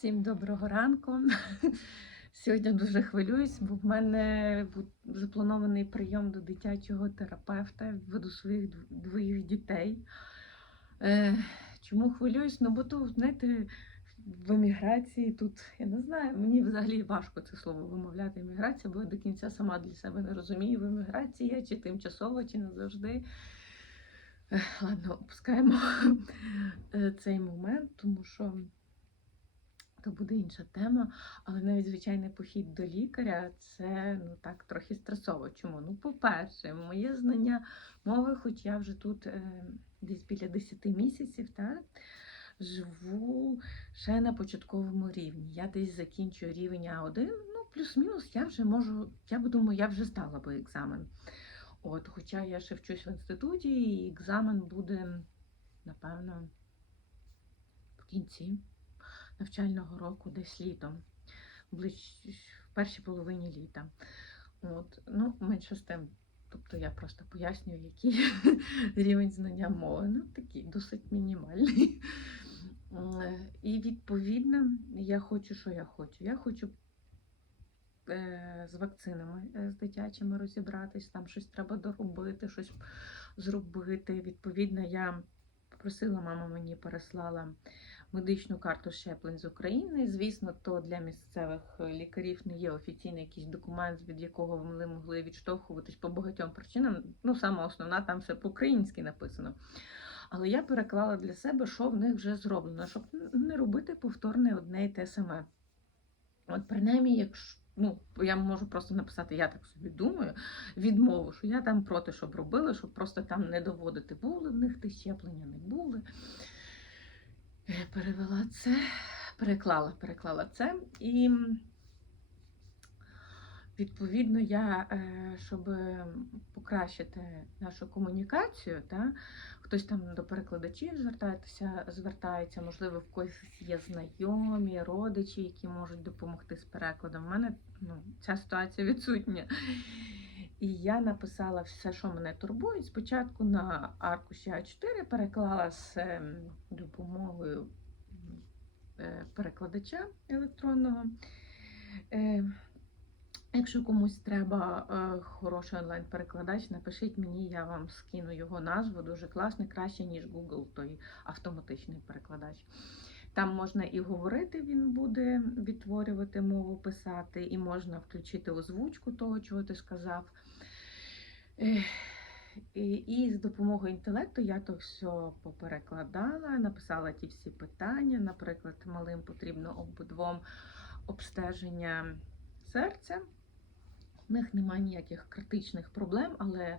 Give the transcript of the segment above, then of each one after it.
Всім доброго ранку. Сьогодні дуже хвилююсь, бо в мене запланований прийом до дитячого терапевта. Веду своїх дв- двоїх дітей. Е, чому хвилююсь? Ну, бо тут, знаєте, в еміграції тут, я не знаю, мені взагалі важко це слово вимовляти еміграція, бо я до кінця сама для себе не розумію, в еміграції я чи тимчасово, чи назавжди. Ладно, опускаємо е, цей момент, тому що то буде інша тема. Але навіть звичайний похід до лікаря це ну так трохи стресово. Чому? Ну, по-перше, моє знання мови, хоч я вже тут е, десь біля 10 місяців, так, живу ще на початковому рівні. Я десь закінчую рівень А1, ну плюс-мінус, я вже можу, я думаю, я вже здала би екзамен. От, хоча я ще вчусь в інституті, і екзамен буде, напевно, в кінці навчального року, десь літом, в першій половині літа. От, ну, менше з тим. Тобто я просто пояснюю, який рівень знання мови. Ну, такий досить мінімальний. Е, І відповідно, я хочу, що я хочу. Я хочу е, з вакцинами е, з дитячими розібратись, там щось треба доробити, щось зробити. Відповідно, я попросила, мама мені переслала медичну карту щеплень з України. Звісно, то для місцевих лікарів не є офіційний якийсь документ, від якого вони могли відштовхуватись по багатьом причинам. Ну, саме основна, там все по-українськи написано. Але я переклала для себе, що в них вже зроблено, щоб не робити повторне одне і те саме. От принаймні, якщо ну, я можу просто написати, я так собі думаю, відмову, що я там проти, щоб робили, щоб просто там не доводити, були в них ті щеплення, не були. Я перевела це, переклала, переклала це. І відповідно я, е, щоб покращити нашу комунікацію, та, хтось там до перекладачів звертається, звертається, можливо, в когось є знайомі, родичі, які можуть допомогти з перекладом. У мене ну, ця ситуація відсутня. І я написала все, що мене турбує. Спочатку на аркуші А4 переклала з ем, допомогою е, перекладача електронного. Е, Якщо комусь треба е, хороший онлайн-перекладач, напишіть мені, я вам скину його назву. Дуже класний, краще, ніж Google, той автоматичний перекладач. Там можна і говорити, він буде відтворювати мову, писати, і можна включити озвучку того, чого ти сказав. І, з допомогою інтелекту я то все поперекладала, написала ті всі питання. Наприклад, малим потрібно обидвом обстеження серця. В них немає ніяких критичних проблем, але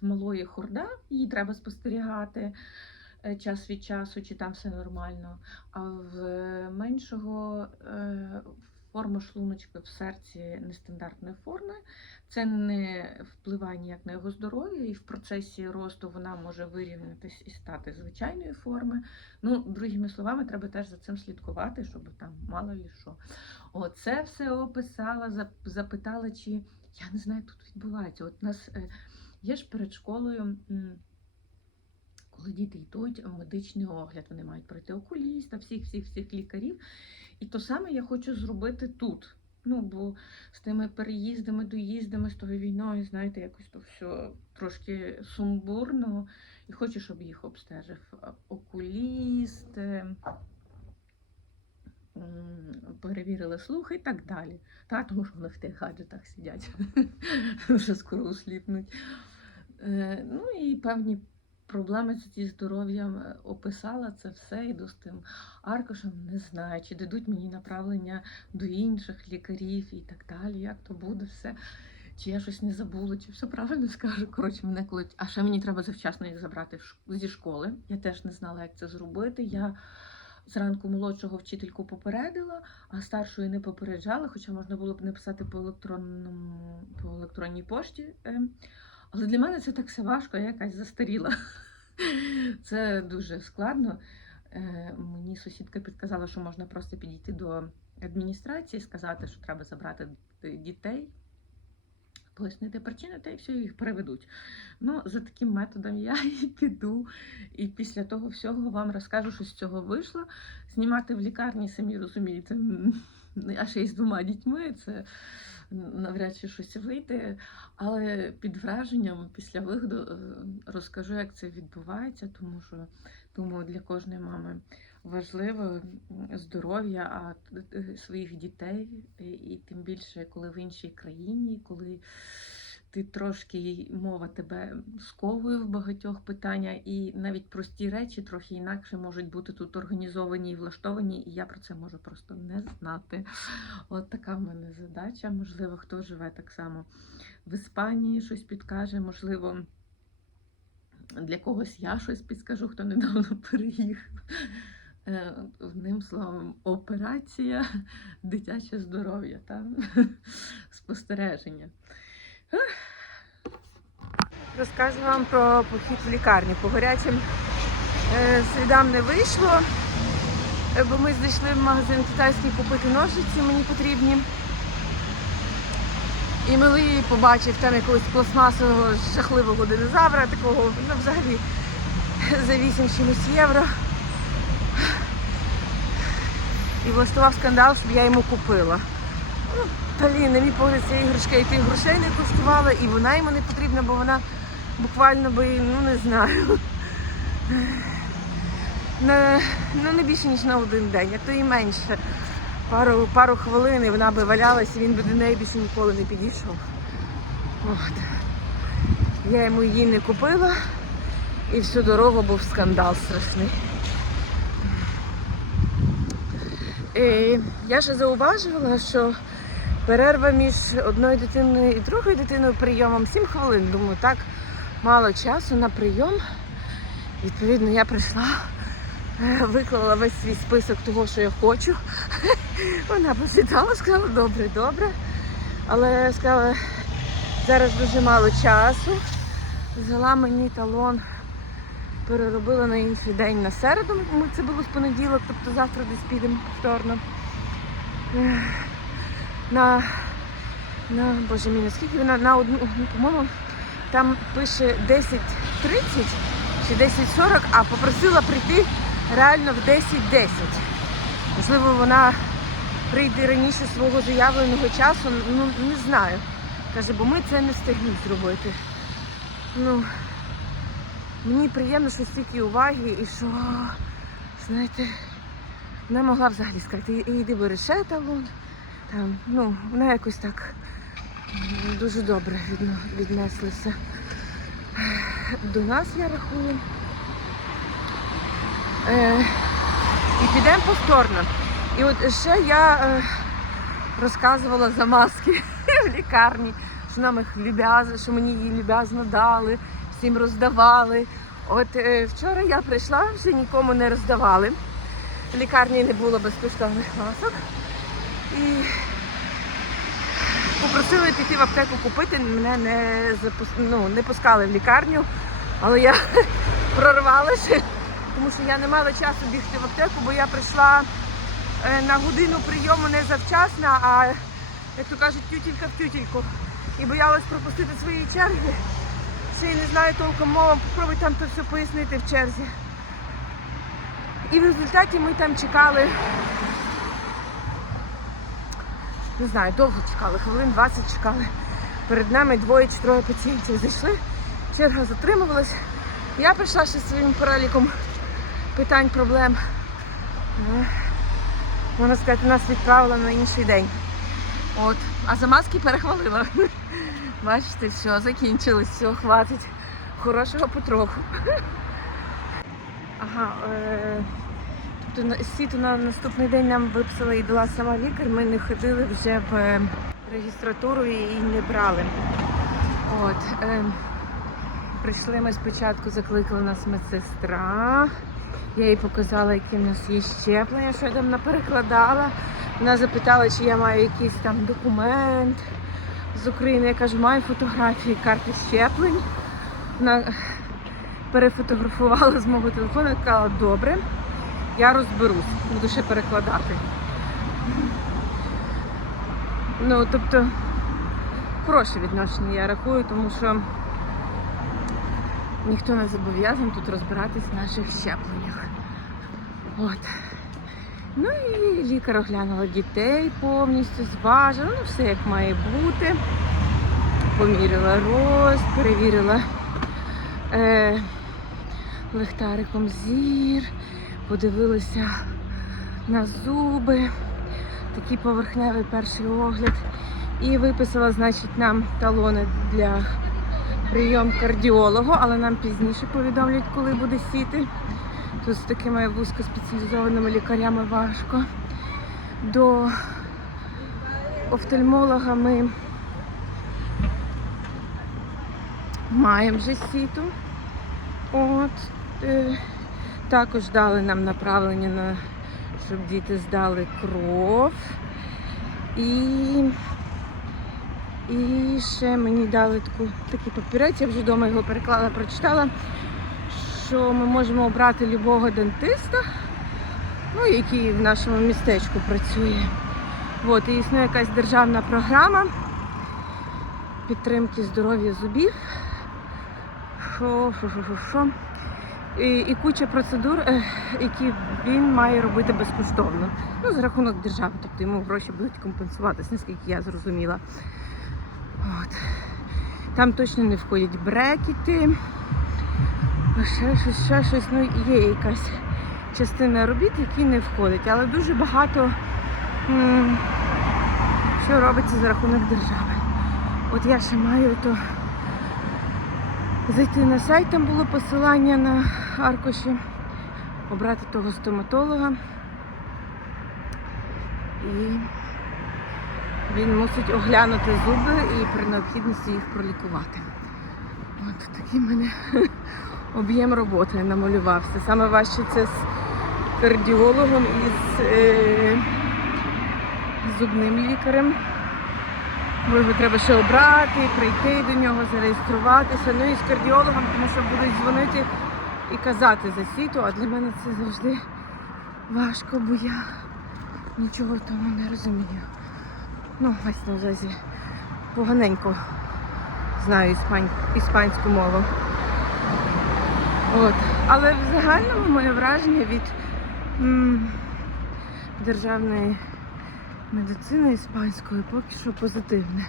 в малої хорда її треба спостерігати е, час від часу, чи там все нормально. А в меншого е, форма шлуночка в серці нестандартної форми. Це не впливає ніяк на його здоров'я, і в процесі росту вона може вирівнятись і стати звичайної форми. Ну, другими словами, треба теж за цим слідкувати, щоб там мало лі що. Оце все описала, запитала, чи я не знаю, тут відбувається. От у нас е, є ж перед школою. Діти йдуть медичний огляд, вони мають пройти окуліста, всіх, всіх, всіх лікарів. І то саме я хочу зробити тут. Ну, бо з тими переїздами, доїздами, з тою війною, знаєте, якось то все трошки сумбурно. І хочу, щоб їх обстежив окуліст, е, перевірили слух і так далі. Та, тому що вони в тих гаджетах сидять, вже скоро усліпнуть. Е, Ну і певні проблеми зі здоров'ям е, описала це все, іду з тим аркушем, не знаю, чи дадуть мені направлення до інших лікарів і так далі, як то буде все. Чи я щось не забула, чи все правильно скажу. Коротше, мене коли. А ще мені треба завчасно їх забрати зі школи. Я теж не знала, як це зробити. Я зранку молодшого вчительку попередила, а старшої не попереджала, хоча можна було б написати по електронному по електронній пошті. Але для мене це так все важко, я якась застаріла. Це дуже складно. Е, Мені сусідка підказала, що можна просто підійти до адміністрації, сказати, що треба забрати дітей, пояснити причини, та й все їх переведуть. Ну, за таким методом я і піду. І після того всього вам розкажу, що з цього вийшло. Знімати в лікарні, самі розумієте, а ще й з двома дітьми це навряд чи щось вийде. Але під враженням після виходу е, розкажу, як це відбувається, тому що думаю, для кожної мами важливо здоров'я а своїх дітей, і тим більше, коли в іншій країні, коли ти трошки мова тебе сковує в багатьох питаннях, і навіть прості речі трохи інакше можуть бути тут організовані і влаштовані, і я про це можу просто не знати. От така в мене задача. Можливо, хто живе так само в Іспанії, щось підкаже, можливо. Для когось я щось підскажу, хто недавно переїхав. Е, Одним словом, операція дитяче здоров'я та спостереження. Розкажу вам про похід в лікарню. По гарячим е, слідам не вийшло, е, бо ми зайшли в магазин китайський купити ножиці, мені потрібні. І милий побачив там якогось пластмасового жахливого динозавра, такого, ну взагалі за 8 чимось євро. І влаштував скандал, щоб я йому купила. Ну, Блін, на мій погляд, ця іграшка тих грошей не коштувала, і вона йому не потрібна, бо вона буквально би, ну не знаю. Не, ну не більше, ніж на один день, а то і менше. Пару, пару хвилин і вона би валялась, і він би до неї більше ніколи не підійшов. От. Я йому її не купила, і всю дорогу був скандал страшний. І я ще зауважувала, що перерва між одною дитиною і другою дитиною прийомом 7 хвилин. Думаю, так мало часу на прийом. Відповідно, я прийшла, виклала весь свій список того, що я хочу. Вона посідала, сказала, добре, добре. Але сказала, зараз дуже мало часу. Взяла мені талон, переробила на інший день на середу. Це було з понеділок, тобто завтра десь підемо повторно. На, на боже мій, наскільки вона на одну, ну, по-моєму, там пише 10.30 чи 10.40, а попросила прийти реально в 10.10. Можливо, вона прийде раніше свого заявленого часу, ну не знаю. Каже, бо ми це не встигнемо зробити. Ну, мені приємно, що стільки уваги і що, знаєте, не могла взагалі сказати, «І- іди бери ще талон. Там, ну, вона якось так дуже добре відно, віднеслися до нас, я рахую. Е, і підемо повторно. І от ще я е, розказувала за маски в лікарні, що нам їх люб'язно, що мені її люб'язно дали, всім роздавали. От е, вчора я прийшла, вже нікому не роздавали. В лікарні не було безкоштовних масок. І попросили піти в аптеку купити, мене не, запус... ну, не пускали в лікарню, але я прорвалася, тому що я не мала часу бігти в аптеку, бо я прийшла е, на годину прийому не завчасно, а як то кажуть, тютілька в тютільку. І боялась пропустити свої черги. Ще й не знаю толком мову, попробуй там то все пояснити в черзі. І в результаті ми там чекали, не знаю, довго чекали, хвилин 20 чекали. Перед нами двоє чи троє пацієнтів зайшли, черга затримувалась. Я прийшла ще своїм переліком питань, проблем. Е, Можна сказати, нас відправила на інший день. От. А за маски перехвалила. Бачите, все, закінчилось, все, хватить. Хорошого потроху. Ага, е, тобто сіту на наступний день нам виписала і дала сама лікар. Ми не ходили вже в е, регістратуру і не брали. От, е, прийшли ми спочатку, закликала нас медсестра. Я їй показала, які в нас є щеплення, що я там наперекладала. Вона запитала, чи я маю якийсь там документ з України. Я кажу, маю фотографії карти щеплень. Вона перефотографувала з мого телефону і сказала, добре, я розберусь, буду ще перекладати. Ну, тобто, хороше відношення, я рахую, тому що ніхто не зобов'язаний тут розбиратись в наших щепленнях. От. Ну і лікар оглянула дітей повністю, зважила, ну все як має бути. Поміряла рост, перевірила е, лихтариком зір, подивилася на зуби, такий поверхневий перший огляд. І виписала, значить, нам талони для прийом кардіологу, але нам пізніше повідомлять, коли буде сіти. Тут з такими вузькоспеціалізованими лікарями важко. До офтальмолога ми маємо вже сіту. От, е, також дали нам направлення на щоб діти здали кров. І, і ще мені дали таку, такий папірець, я вже вдома його переклала, прочитала, що ми можемо обрати любого дентиста, ну, який в нашому містечку працює. От, і існує якась державна програма підтримки здоров'я зубів. Що, що, що, що, що. І, і куча процедур, які він має робити безкоштовно. Ну, за рахунок держави, тобто йому гроші будуть компенсуватися, наскільки я зрозуміла. От. Там точно не входять брекети, ще щось, ще щось. Ну, є якась частина робіт, які не входять, але дуже багато м, що робиться за рахунок держави. От я ще маю то зайти на сайт, там було посилання на аркуші, обрати того стоматолога. І він мусить оглянути зуби і при необхідності їх пролікувати. От такий мене об'єм роботи намалювався. Саме важче це з кардіологом і з е, зубним лікарем. Його треба ще обрати, прийти до нього, зареєструватися. Ну і з кардіологом, тому що будуть дзвонити і казати за сіту, а для мене це завжди важко, бо я нічого в тому не розумію. Ну, ось на увазі поганенько знаю іспань... іспанську мову. От. Але в загальному моє враження від м, державної медицини іспанської поки що позитивне.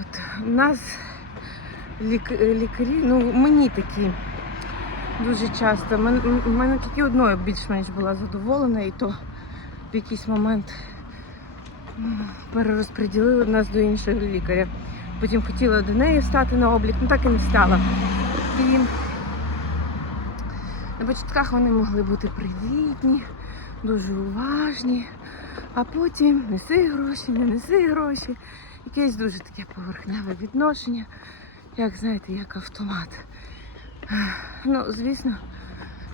От у нас лік... лікарі, ну мені такі дуже часто. У мене тільки одною більш-менш була задоволена, і то в якийсь момент перерозподілили нас до іншого лікаря. Потім хотіла до неї стати на облік, ну так і не стала. І на початках вони могли бути привітні, дуже уважні. А потім неси гроші, не неси гроші. Якесь дуже таке поверхневе відношення, як знаєте, як автомат. Ну, звісно,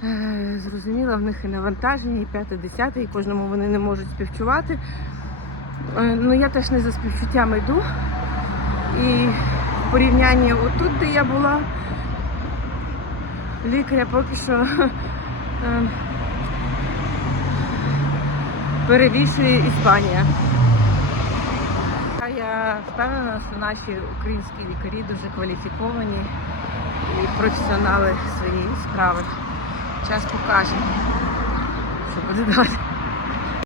е, зрозуміло, в них і навантаження, і п'яте, десяте, і кожному вони не можуть співчувати. Е, Ну, я теж не за співчуттям йду. І в порівнянні отут, де я була, лікаря поки що е, перевішує Іспанія. Я впевнена, що наші українські лікарі дуже кваліфіковані і професіонали своєї справи. Час покаже, що буде далі.